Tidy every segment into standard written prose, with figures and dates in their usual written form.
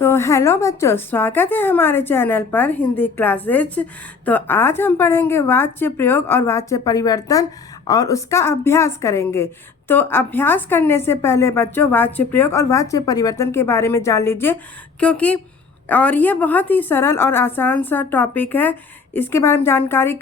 तो हेलो बच्चों, स्वागत है हमारे चैनल पर हिंदी क्लासेज। तो आज हम पढ़ेंगे वाच्य प्रयोग और वाच्य परिवर्तन और उसका अभ्यास करेंगे। तो अभ्यास करने से पहले बच्चों वाच्य प्रयोग और वाच्य परिवर्तन के बारे में जान लीजिए, क्योंकि और ये बहुत ही सरल और आसान सा टॉपिक है। इसके बारे में जानकारी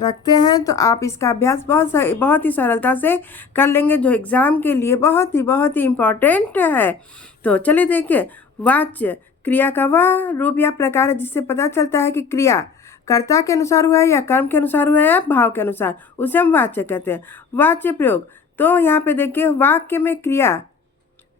रखते हैं तो आप इसका अभ्यास बहुत ही सरलता से कर लेंगे, जो एग्ज़ाम के लिए बहुत ही इम्पोर्टेंट है। तो चलिए देखिए, वाच्य क्रिया का वह रूप या प्रकार है जिससे पता चलता है कि क्रिया कर्ता के अनुसार हुआ है या कर्म के अनुसार हुआ है या भाव के अनुसार, उसे हम वाच्य कहते हैं। वाच्य प्रयोग, तो यहाँ पे देखिए, वाक्य में क्रिया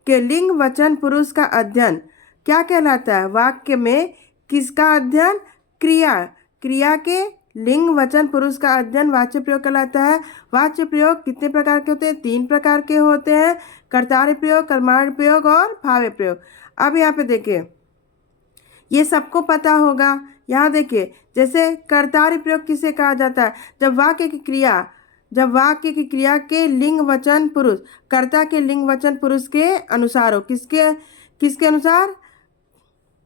के लिंग वचन पुरुष का अध्ययन क्या कहलाता है? वाक्य में किसका अध्ययन? क्रिया क्रिया के लिंग वचन पुरुष का अध्ययन वाच्य प्रयोग कहलाता है। वाच्य प्रयोग कितने प्रकार के होते हैं? 3 प्रकार के होते हैं, कर्तार्य प्रयोग, कर्मार्य प्रयोग और भाव्य प्रयोग। अब यहाँ पे देखिए, ये सबको पता होगा। यहाँ देखिए, जैसे कर्तार्य प्रयोग किसे कहा जाता है? जब वाक्य की क्रिया के लिंग वचन पुरुष कर्ता के लिंग वचन पुरुष के अनुसार हो। किसके किसके अनुसार?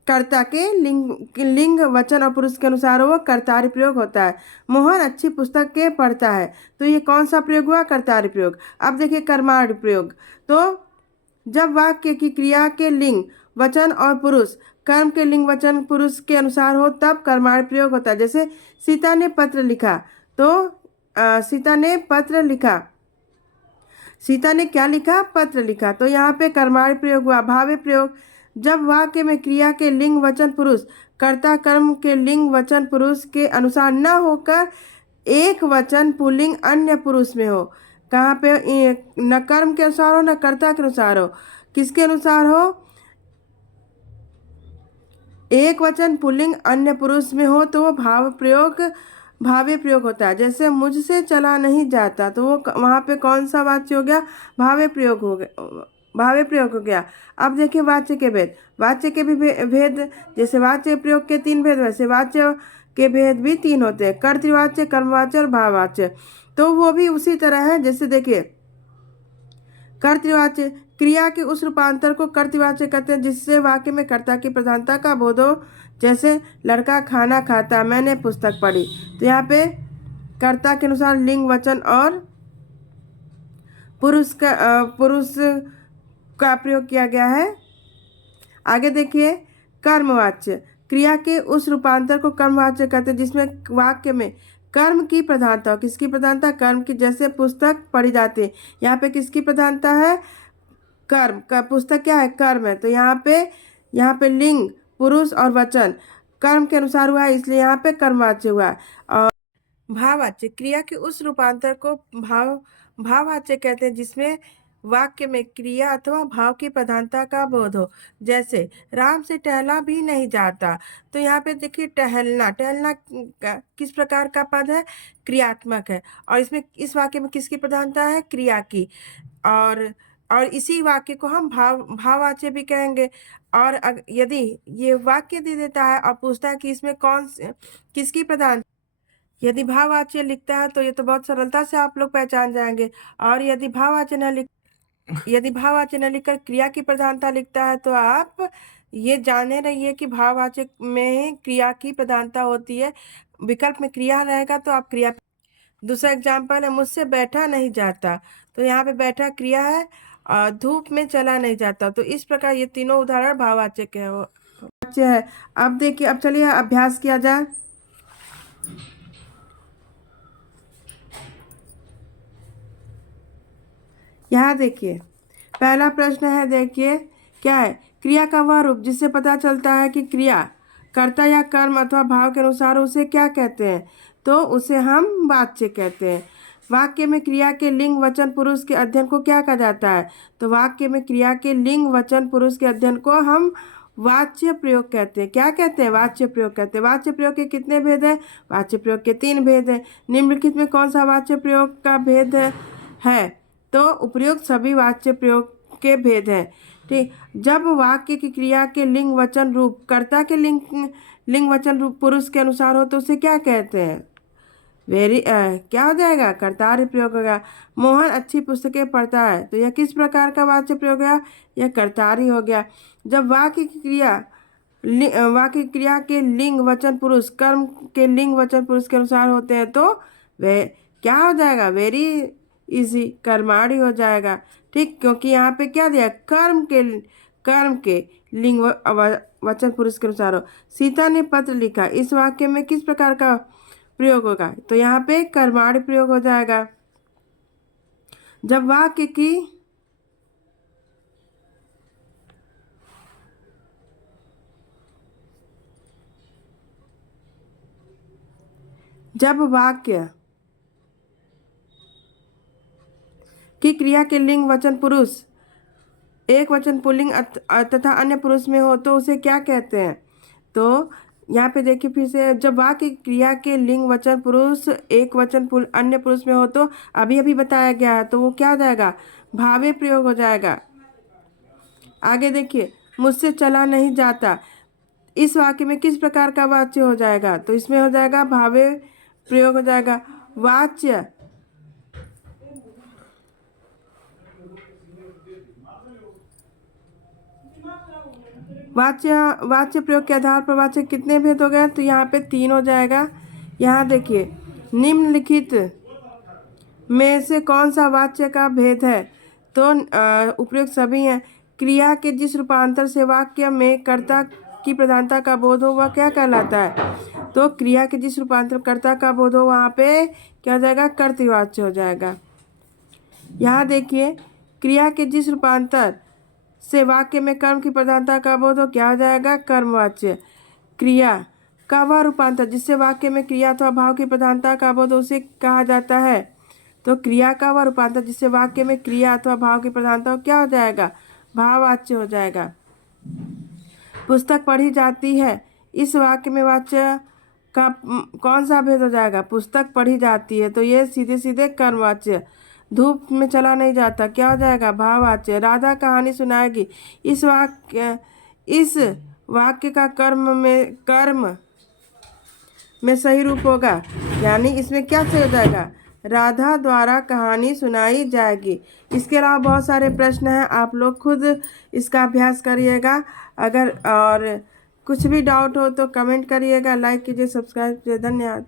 कर्ता के लिंग वचन और पुरुष के अनुसार वो कर्तार्य प्रयोग होता है। मोहन अच्छी पुस्तक के पढ़ता है, तो ये कौन सा प्रयोग हुआ? कर्तार्य प्रयोग। अब देखिए कर्मार्य प्रयोग, तो जब वाक्य की क्रिया के लिंग वचन और पुरुष कर्म के लिंग वचन पुरुष के अनुसार हो तब कर्मार्य प्रयोग होता है। जैसे सीता ने पत्र लिखा, तो सीता ने क्या लिखा? पत्र लिखा, तो यहाँ पे कर्मार्य प्रयोग हुआ। भाव्य प्रयोग, जब वाक्य में क्रिया के लिंग वचन पुरुष कर्ता कर्म के लिंग वचन पुरुष के अनुसार न होकर एक वचन पुल्लिंग अन्य पुरुष में हो। कहाँ पे? न कर्म के अनुसार हो न कर्ता के अनुसार हो। किसके अनुसार हो? एक वचन पुल्लिंग अन्य पुरुष में हो तो वो भाव्य प्रयोग होता है। जैसे मुझसे चला नहीं जाता, तो वो वहाँ पे कौन सा वाच्य हो गया? भाव्य प्रयोग हो गया। अब देखिए वाच्य के भी भेद, जैसे वाच्य प्रयोग के 3 भेद, वैसे वाच्य के भेद भी 3 होते हैं, कर्तृवाच्य, कर्मवाच्य और भाववाच्य। तो वो भी उसी तरह है। जैसे देखिए, कर्तृवाच्य, क्रिया के उस रूपांतर को कर्तृवाच्य कहते हैं जिससे वाक्य में कर्ता की प्रधानता का बोध हो। जैसे लड़का खाना खाता, मैंने पुस्तक पढ़ी, तो यहाँ पे कर्ता के अनुसार लिंग वचन और पुरुष का प्रयोग किया गया है। आगे देखिए, कर्मवाच्य, क्रिया के उस रूपांतर को कर्मवाच्य कहते हैं जिसमें वाक्य में कर्म की प्रधानता हो। किसकी प्रधानता? कर्म की। जैसे पुस्तक पढ़ी जाती है, यहाँ पे किसकी प्रधानता है? कर्म का। पुस्तक क्या है? कर्म है, तो यहाँ पे लिंग पुरुष और वचन कर्म के अनुसार हुआ है, इसलिए यहाँ पे कर्मवाच्य हुआ। और भाववाच्य, क्रिया के उस रूपांतर को भाववाच्य कहते हैं जिसमें वाक्य में क्रिया अथवा भाव की प्रधानता का बोध हो। जैसे राम से टहला भी नहीं जाता, तो यहाँ पे देखिए टहलना किस प्रकार का पद है? क्रियात्मक है, और इस वाक्य में किसकी प्रधानता है? क्रिया की। और इसी वाक्य को हम भाववाच्य भी कहेंगे। और यदि ये वाक्य दे देता है और पूछता है कि इसमें किसकी प्रधान, यदि भाववाच्य लिखता है तो ये तो बहुत सरलता से आप लोग पहचान जाएंगे। और यदि भाववाच्य न लिखकर क्रिया की प्रधानता लिखता है तो आप ये जाने रहिए कि भाववाच्य में क्रिया की प्रधानता होती है। विकल्प में क्रिया रहेगा तो आप क्रिया। दूसरा एग्जाम्पल है, मुझसे बैठा नहीं जाता, तो यहाँ पे बैठा क्रिया है और धूप में चला नहीं जाता। तो इस प्रकार ये तीनों उदाहरण भाववाच्य के वाच्य है। अब देखिए, अब चलिए अभ्यास किया जाए। यहाँ देखिए, पहला प्रश्न है, देखिए क्या है? क्रिया का वह रूप जिससे पता चलता है कि क्रिया कर्ता या कर्म अथवा भाव के अनुसार उसे क्या कहते हैं? तो उसे हम वाच्य कहते हैं। वाक्य में क्रिया के लिंग वचन पुरुष के अध्ययन को क्या कहा जाता है? तो वाक्य में क्रिया के लिंग वचन पुरुष के अध्ययन को हम वाच्य प्रयोग कहते हैं। क्या कहते हैं? वाच्य प्रयोग कहते हैं। वाच्य प्रयोग के कितने भेद हैं? वाच्य प्रयोग के 3 भेद हैं। निम्नलिखित में कौन सा वाच्य प्रयोग का भेद है? तो उपयुक्त सभी वाच्य प्रयोग के भेद हैं। ठीक, जब वाक्य की क्रिया के लिंग वचन रूप कर्ता के लिंग वचन रूप पुरुष के अनुसार हो तो उसे क्या कहते हैं? क्या हो जाएगा, कर्तार्य प्रयोग होगा। मोहन अच्छी पुस्तकें पढ़ता है, तो यह किस प्रकार का वाच्य प्रयोग है, यह कर्तार्य हो गया। जब वाक्य क्रिया के लिंग वचन पुरुष कर्म के लिंग वचन पुरुष के अनुसार होते हैं, तो वे क्या हो जाएगा, वेरी इजी, कर्माणी हो जाएगा। ठीक, क्योंकि यहाँ पे क्या दिया, कर्म के लिंग वचन पुरुष के अनुसार हो। सीता ने पत्र लिखा, इस वाक्य में किस प्रकार का प्रयोग होगा, तो यहाँ पे कर्माणी प्रयोग हो जाएगा। जब वाक्य की जब वाक्य की क्रिया के लिंग वचन पुरुष एक वचन पुल्लिंग तथा अन्य पुरुष में हो, तो उसे क्या कहते हैं, तो यहाँ पे देखिए फिर से, जब वाक्य क्रिया के लिंग वचन पुरुष एक वचन अन्य पुरुष में हो, तो अभी अभी बताया गया है, तो वो क्या हो जाएगा, भावे प्रयोग हो जाएगा। आगे देखिए, मुझसे चला नहीं जाता, इस वाक्य में किस प्रकार का वाच्य हो जाएगा, तो इसमें हो जाएगा भावे प्रयोग हो जाएगा। वाच्य प्रयोग के आधार पर वाच्य कितने भेद हो गए, तो यहाँ पे 3 हो जाएगा। यहाँ देखिए, निम्नलिखित में से कौन सा वाच्य का भेद है, तो उपयुक्त सभी हैं। क्रिया के जिस रूपांतर से वाक्य में कर्ता की प्रधानता का बोध हो, वह क्या कहलाता है, तो क्रिया के जिस रूपांतर कर्ता का बोध हो, वहाँ पे क्या हो जाएगा, कर्तृवाच्य हो जाएगा। यहाँ देखिए, क्रिया के जिस रूपांतर से वाक्य में कर्म की प्रधानता का बोध हो, क्या हो जाएगा, कर्मवाच्य। क्रिया का वह रूपांतर जिससे वाक्य में क्रिया अथवा भाव की प्रधानता का बोध हो, उसे कहा जाता है, तो क्रिया का वह रूपांतर जिससे वाक्य में क्रिया अथवा भाव की प्रधानता हो, क्या हो जाएगा, भाववाच्य हो जाएगा। पुस्तक पढ़ी जाती है, इस वाक्य में वाच्य का कौन सा भेद हो जाएगा, पुस्तक पढ़ी जाती है, तो ये सीधे सीधे कर्मवाच्य। धूप में चला नहीं जाता, क्या हो जाएगा, भाववाच्य। राधा कहानी सुनाएगी, इस वाक्य का कर्म में सही रूप होगा, यानी इसमें क्या सही हो जाएगा, राधा द्वारा कहानी सुनाई जाएगी। इसके अलावा बहुत सारे प्रश्न हैं, आप लोग खुद इसका अभ्यास करिएगा। अगर और कुछ भी डाउट हो तो कमेंट करिएगा, लाइक कीजिए, सब्सक्राइब कीजिए। धन्यवाद।